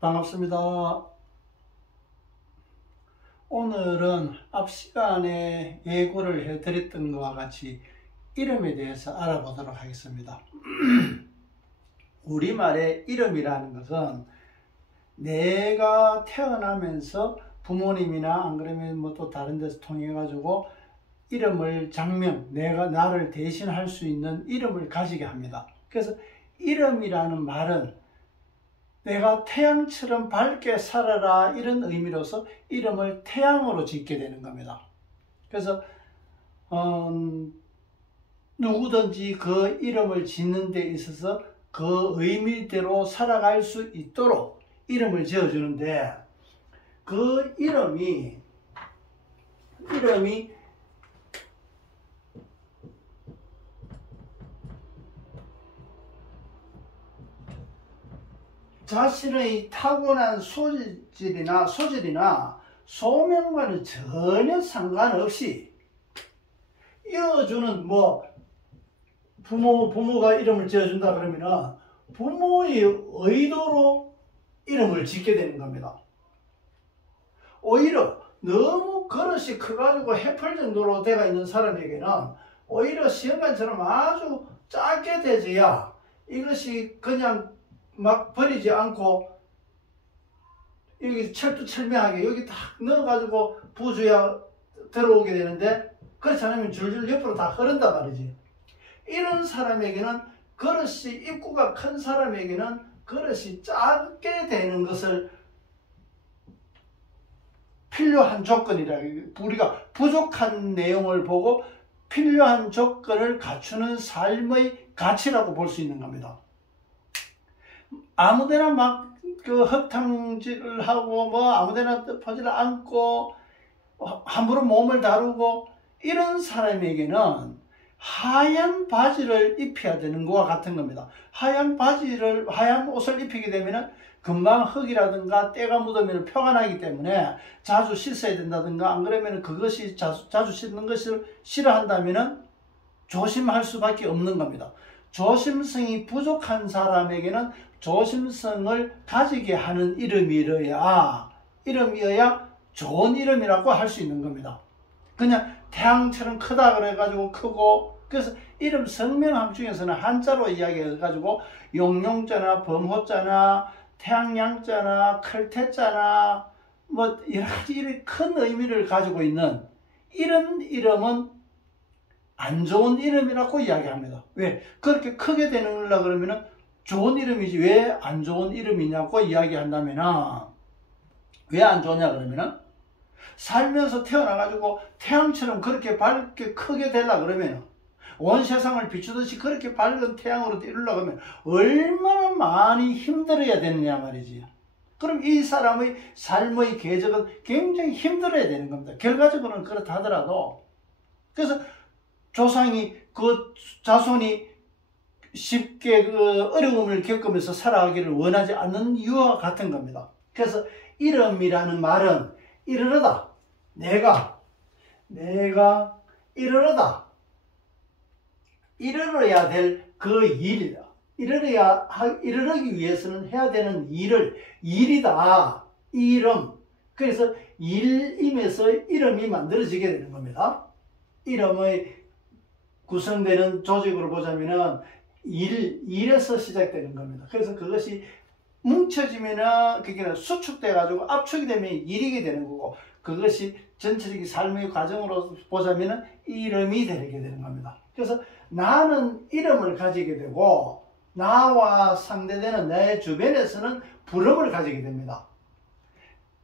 반갑습니다. 오늘은 앞 시간에 예고를 해드렸던 것과 같이 이름에 대해서 알아보도록 하겠습니다. 우리말의 이름이라는 것은 내가 태어나면서 부모님이나 안 그러면 뭐 또 다른 데서 통해 가지고 이름을 장명, 나를 대신할 수 있는 이름을 가지게 합니다. 그래서 이름이라는 말은 내가 태양처럼 밝게 살아라 이런 의미로서 이름을 태양으로 짓게 되는 겁니다. 그래서 누구든지 그 이름을 짓는 데 있어서 그 의미대로 살아갈 수 있도록 이름을 지어주는데, 그 이름이 자신의 타고난 소질이나 소명과는 전혀 상관없이 이어주는, 부모가 이름을 지어준다 그러면은 부모의 의도로 이름을 짓게 되는 겁니다. 오히려 너무 그릇이 커가지고 해플 정도로 되어 있는 사람에게는 오히려 시험관처럼 아주 작게 되져야 이것이 그냥 막 버리지 않고 여기 철두철미하게 여기 딱 넣어가지고 부어줘야 들어오게 되는데, 그렇지 않으면 줄줄 옆으로 다 흐른단 말이지. 이런 사람에게는 그릇이, 입구가 큰 사람에게는 그릇이 작게 되는 것을 필요한 조건이라, 우리가 부족한 내용을 보고 필요한 조건을 갖추는 삶의 가치라고 볼 수 있는 겁니다. 아무데나 막 그 흙탕질을 하고 아무데나 퍼지를 않고 함부로 몸을 다루고 이런 사람에게는 하얀 바지를 입혀야 되는 것과 같은 겁니다. 하얀 옷을 입히게 되면은 금방 흙이라든가 때가 묻으면 표가 나기 때문에 자주 씻어야 된다든가, 안 그러면 그것이 자주 씻는 것을 싫어한다면은 조심할 수밖에 없는 겁니다. 조심성이 부족한 사람에게는 조심성을 가지게 하는 이름이어야 좋은 이름이라고 할 수 있는 겁니다. 그냥 태양처럼 크다 그래가지고 크고, 그래서 이름 성명학 중에서는 한자로 이야기해가지고 용용자나 범호자나 태양양자나 클태자나 여러 가지 큰 의미를 가지고 있는 이런 이름은 안 좋은 이름이라고 이야기합니다. 왜? 그렇게 크게 되는가 그러면은 좋은 이름이지 왜 안 좋은 이름이냐고 이야기한다면은, 왜 안 좋냐 그러면은 살면서 태어나가지고 태양처럼 그렇게 밝게 크게 되려 그러면, 온 세상을 비추듯이 그렇게 밝은 태양으로 이루려고 하면 얼마나 많이 힘들어야 되느냐 말이지. 그럼 이 사람의 삶의 궤적은 굉장히 힘들어야 되는 겁니다. 결과적으로는 그렇다 하더라도. 그래서 조상이, 그 자손이 쉽게 그 어려움을 겪으면서 살아가기를 원하지 않는 이유와 같은 겁니다. 그래서 이름이라는 말은 이르르다. 내가 이르러야 될 그 일, 이르르기 위해서는 해야 되는 일이다. 이름. 그래서 일임에서 이름이 만들어지게 되는 겁니다. 이름의 구성되는 조직으로 보자면은 일에서 시작되는 겁니다. 그래서 그것이 뭉쳐지면은 그게 수축돼 가지고 압축이 되면 일이게 되는 거고, 그것이 전체적인 삶의 과정으로 보자면은 이름이 되게 되는 겁니다. 그래서 나는 이름을 가지게 되고, 나와 상대되는 내 주변에서는 부름을 가지게 됩니다.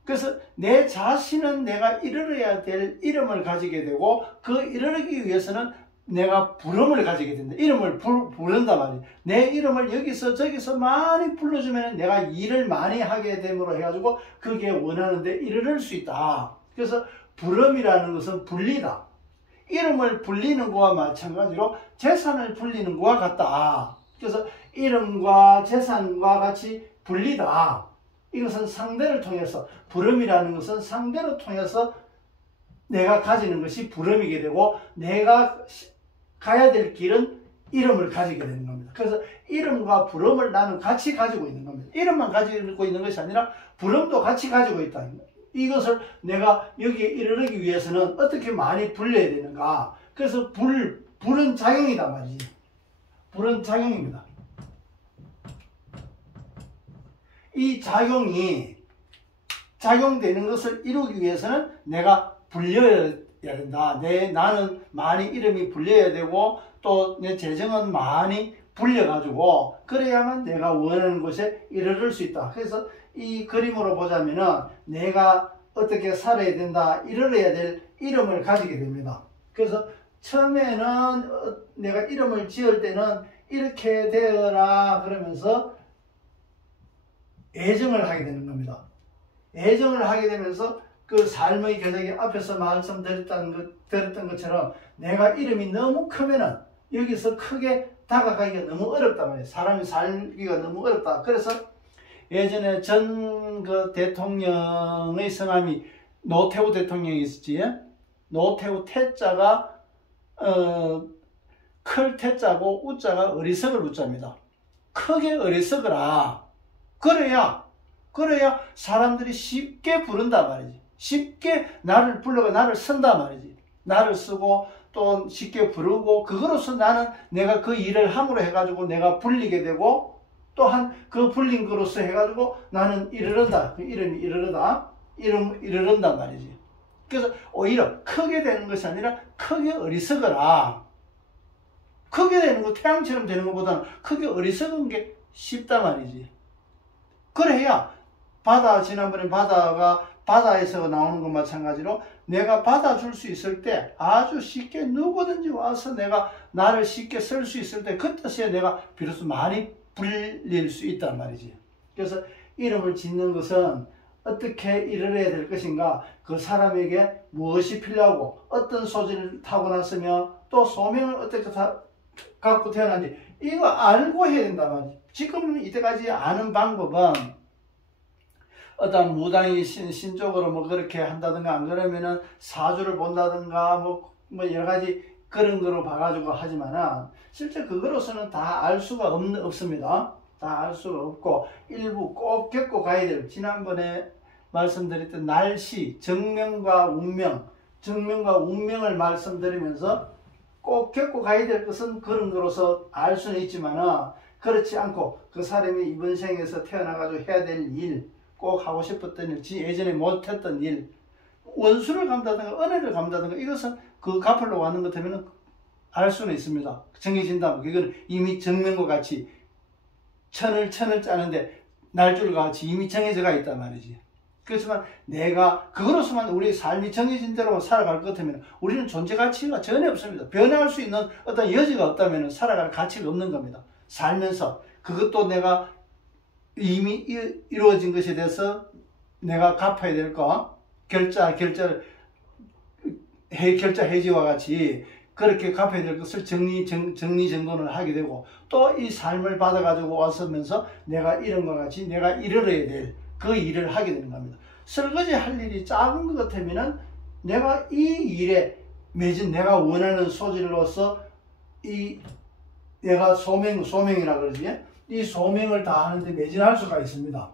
그래서 내 자신은 내가 이르러야 될 이름을 가지게 되고, 그 이르르기 위해서는 내가 부름을 가지게 된다. 이름을 부른단 말이에요. 내 이름을 여기서 저기서 많이 불러주면 내가 일을 많이 하게 됨으로 해가지고 그게 원하는데 이르를 수 있다. 그래서 부름이라는 것은 불리다. 이름을 불리는 것과 마찬가지로 재산을 불리는 것과 같다. 그래서 이름과 재산과 같이 불리다. 이것은 상대를 통해서, 부름이라는 것은 상대를 통해서 내가 가지는 것이 부름이게 되고, 내가 가야 될 길은 이름을 가지게 되는 겁니다. 그래서 이름과 부름을 나는 같이 가지고 있는 겁니다. 이름만 가지고 있는 것이 아니라 부름도 같이 가지고 있다. 이것을 내가 여기에 이르르기 위해서는 어떻게 많이 불려야 되는가. 그래서 불은 작용이다 말이지. 불은 작용입니다. 이 작용되는 것을 이루기 위해서는 내가 불려야 된다. 나는 많이 이름이 불려야 되고 또 내 재정은 많이 불려가지고 그래야만 내가 원하는 곳에 이르를 수 있다. 그래서 이 그림으로 보자면은 내가 어떻게 살아야 된다, 이르러야 될 이름을 가지게 됩니다. 그래서 처음에는 내가 이름을 지을 때는 이렇게 되어라 그러면서 애정을 하게 되는 겁니다. 애정을 하게 되면서 그 삶의 궤적이 앞에서 말씀드렸던 것처럼 내가 이름이 너무 크면은 여기서 크게 다가가기가 너무 어렵단 말이에요. 사람이 살기가 너무 어렵다. 그래서 예전에 전 그 대통령의 성함이 노태우 대통령이 있었지. 노태우 태자가 클 태자고 우자가 어리석을 우자입니다. 크게 어리석어라. 그래야 사람들이 쉽게 부른단 말이지. 쉽게 나를 불러가 나를 쓴단 말이지. 나를 쓰고 또 쉽게 부르고 그거로서 나는 내가 그 일을 함으로 해가지고 내가 불리게 되고 또한 그 불린 거로서 해가지고 나는 이르른다. 그 이름이 이르른단 말이지. 그래서 오히려 크게 되는 것이 아니라 크게 어리석어라. 크게 되는 거 태양처럼 되는 것보다는 크게 어리석은 게 쉽단 말이지. 그래야 지난번에 바다에서 나오는 것 마찬가지로 내가 받아줄 수 있을 때 아주 쉽게 누구든지 와서 나를 쉽게 쓸 수 있을 때 그때서야 내가 비로소 많이 불릴 수 있단 말이지. 그래서 이름을 짓는 것은 어떻게 이르러야 될 것인가, 그 사람에게 무엇이 필요하고 어떤 소질을 타고났으며 또 소명을 어떻게 갖고 태어난지 이거 알고 해야 된단 말이지. 지금 이때까지 아는 방법은 어떤 무당이 신적으로 뭐 그렇게 한다든가 안 그러면은 사주를 본다든가 뭐 여러 가지 그런 거로 봐가지고 하지만은 실제 그거로서는 다 알 수가 없습니다. 다 알 수가 없고 일부 꼭 겪고 가야 될, 지난번에 말씀드렸던 날씨, 정명과 운명을 말씀드리면서 꼭 겪고 가야 될 것은 그런 거로서 알 수는 있지만은 그렇지 않고 그 사람이 이번 생에서 태어나가지고 해야 될 일, 꼭 하고 싶었던 일, 예전에 못했던 일, 원수를 갚다든가 은혜를 갚다든가 이것은 그 갚으려고 하는 것 때문에 알 수는 있습니다. 정해진다면 그건 이미 정명과 같이 천을 짜는데 날줄과 같이 이미 정해져가 있단 말이지. 그렇지만 내가 그거로서만 우리 삶이 정해진 대로 살아갈 것 같으면 우리는 존재 가치가 전혀 없습니다. 변화할 수 있는 어떤 여지가 없다면 살아갈 가치가 없는 겁니다. 살면서 그것도 내가 이미 이루어진 것에 대해서 내가 갚아야 될 거, 결자 해지와 같이 그렇게 갚아야 될 것을 정리정돈을 하게 되고 또 이 삶을 받아가지고 왔으면서 내가 이런과 같이 내가 이르러야 될 그 일을 하게 되는 겁니다. 설거지 할 일이 작은 것 같으면은 내가 이 일에 맺은 내가 원하는 소질로서 내가 소명이라 그러지. 이 소명을 다 하는데 매진할 수가 있습니다.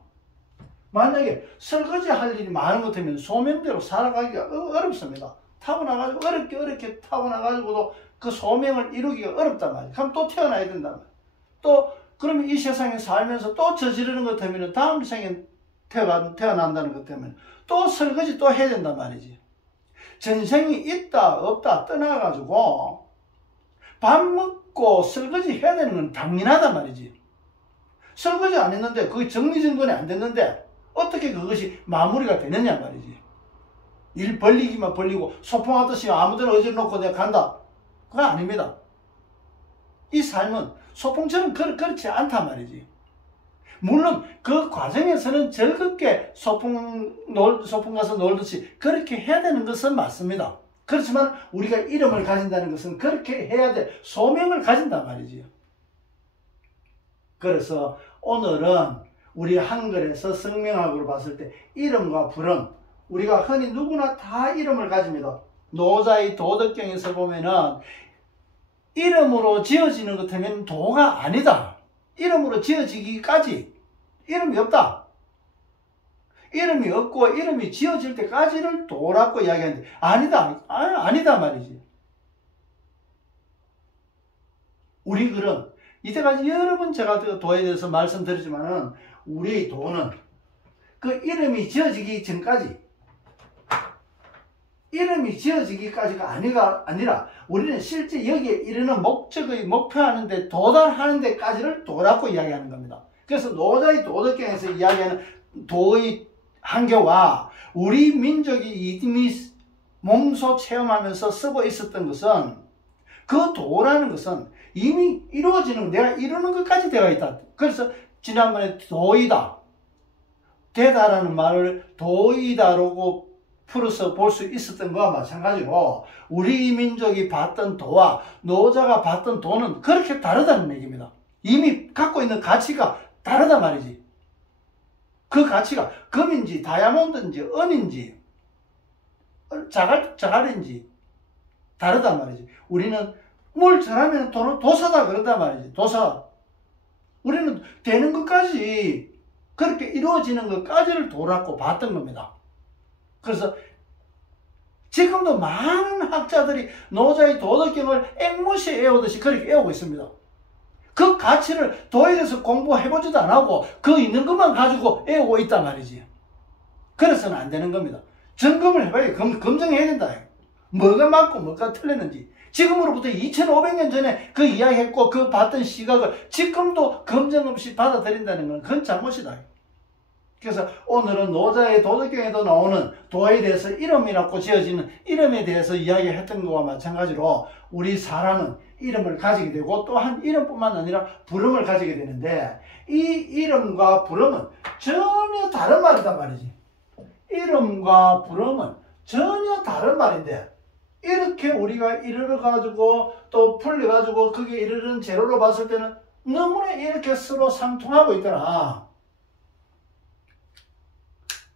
만약에 설거지 할 일이 많은 것 같으면 소명대로 살아가기가 어렵습니다. 타고나가지고 어렵게 타고나가지고도 그 소명을 이루기가 어렵단 말이에요. 그럼 또 태어나야 된단 말이에요. 또 그러면 이 세상에 살면서 또 저지르는 것 때문에 다음 생에 태어난다는 것 때문에 또 설거지 또 해야 된단 말이지. 전생이 있다 없다 떠나가지고 밥 먹고 설거지 해야 되는 건 당연하단 말이지. 설거지 안 했는데 그게 정리정돈이 안 됐는데 어떻게 그것이 마무리가 되느냐 말이지. 일 벌리기만 벌리고 소풍하듯이 아무데나 어지러놓고 내가 간다. 그건 아닙니다. 이 삶은 소풍처럼 그렇지 않단 말이지. 물론 그 과정에서는 즐겁게 소풍 가서 놀듯이 그렇게 해야 되는 것은 맞습니다. 그렇지만 우리가 이름을 가진다는 것은 그렇게 해야 돼. 소명을 가진단 말이지요. 그래서 오늘은 우리 한글에서 성명학으로 봤을 때 이름과 부름, 우리가 흔히 누구나 다 이름을 가집니다. 노자의 도덕경에서 보면은 이름으로 지어지는 것 하면 도가 아니다. 이름으로 지어지기까지 이름이 없다. 이름이 없고 이름이 지어질 때까지를 도라고 이야기하는데 아니다 말이지. 우리 글은 이때까지 여러 번 제가 도에 대해서 말씀드리지만은 우리 도는 그 이름이 지어지기 전까지, 이름이 지어지기까지가 아니라 우리는 실제 여기에 이르는 목적의 목표하는 데 도달하는 데까지를 도라고 이야기하는 겁니다. 그래서 노자의 도덕경에서 이야기하는 도의 한계와 우리 민족이 이미 몸소 체험하면서 쓰고 있었던 것은, 그 도라는 것은 이미 이루어지는, 내가 이루는 것까지 되어 있다. 그래서 지난번에 도이다, 되다라는 말을 도이다라고 풀어서 볼 수 있었던 것과 마찬가지로 우리 민족이 봤던 도와 노자가 봤던 도는 그렇게 다르다는 얘기입니다. 이미 갖고 있는 가치가 다르다 말이지. 그 가치가 금인지 다이아몬드인지 은인지 자갈인지 다르단 말이지. 우리는 뭘 잘하면 도사다 그런단 말이지. 도사. 우리는 되는 것까지, 그렇게 이루어지는 것까지를 도라고 봤던 겁니다. 그래서 지금도 많은 학자들이 노자의 도덕경을 앵무새 애우듯이 그렇게 애우고 있습니다. 그 가치를 도에 대해서 공부해보지도 안 하고 그 있는 것만 가지고 애우고 있단 말이지. 그래서는 안 되는 겁니다. 점검을 해봐야 검증해야 된다. 뭐가 맞고 뭐가 틀렸는지. 지금으로부터 2500년 전에 그 이야기했고 그 봤던 시각을 지금도 검증 없이 받아들인다는 건 그건 잘못이다. 그래서 오늘은 노자의 도덕경에도 나오는 도에 대해서 이름이라고 지어지는 이름에 대해서 이야기했던 것과 마찬가지로 우리 사람은 이름을 가지게 되고 또한 이름뿐만 아니라 부름을 가지게 되는데, 이 이름과 부름은 전혀 다른 말이단 말이지. 이름과 부름은 전혀 다른 말인데, 이렇게 우리가 이르러가지고 또 풀려가지고 그게 이르는 재료로 봤을 때는 너무나 이렇게 서로 상통하고 있더라.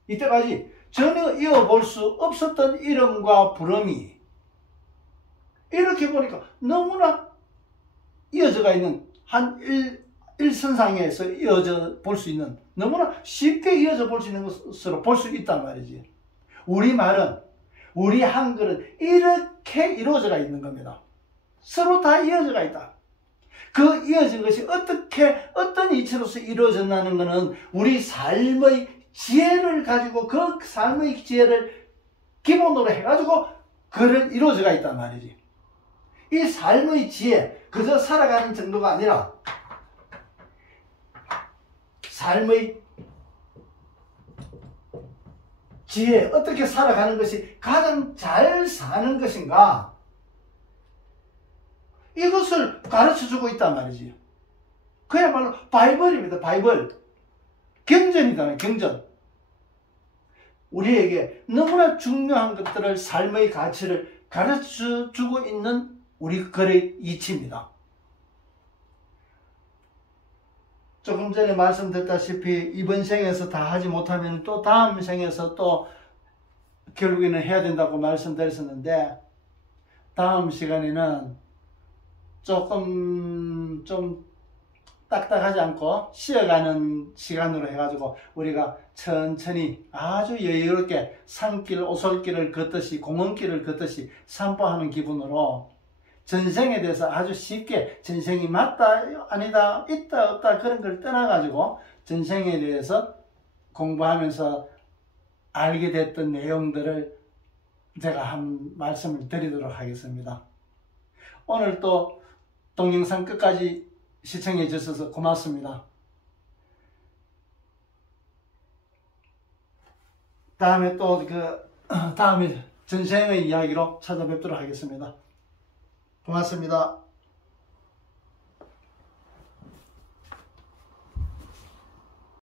이때까지 전혀 이어볼 수 없었던 이름과 부름이 이렇게 보니까 너무나 이어져가 있는 한 일선상에서 이어져 볼 수 있는, 너무나 쉽게 이어져 볼 수 있는 것으로 볼 수 있단 말이지. 우리 말은, 우리 한글은 이렇게 이루어져가 있는 겁니다. 서로 다 이어져가 있다. 그 이어진 것이 어떤 이치로서 이루어졌다는 것은 우리 삶의 지혜를 가지고, 그 삶의 지혜를 기본으로 해가지고 그를 이루어져가 있단 말이지. 이 삶의 지혜, 그저 살아가는 정도가 아니라 삶의 지혜, 어떻게 살아가는 것이 가장 잘 사는 것인가, 이것을 가르쳐주고 있단 말이지. 그야말로 바이블입니다. 바이블. 경전이잖아요. 경전. 우리에게 너무나 중요한 것들을, 삶의 가치를 가르쳐주고 있는 우리 글의 이치입니다. 조금 전에 말씀드렸다시피 이번 생에서 다 하지 못하면 또 다음 생에서 또 결국에는 해야 된다고 말씀드렸었는데, 다음 시간에는 조금 좀 딱딱하지 않고 쉬어가는 시간으로 해가지고 우리가 천천히 아주 여유롭게 산길, 오솔길을 걷듯이, 공원길을 걷듯이 산보하는 기분으로 전생에 대해서 아주 쉽게, 전생이 맞다, 아니다, 있다, 없다 그런 걸 떠나가지고 전생에 대해서 공부하면서 알게 됐던 내용들을 제가 한 말씀을 드리도록 하겠습니다. 오늘 또 동영상 끝까지 시청해 주셔서 고맙습니다. 다음에 또 다음에 전생의 이야기로 찾아뵙도록 하겠습니다. 고맙습니다.